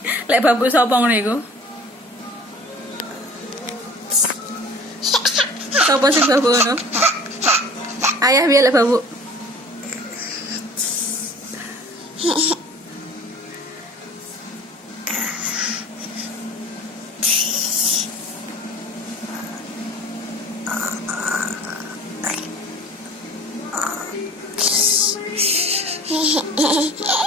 Lek babu sapa ngono iku? Sapa sing babu ngono? Ayah piye lek babu?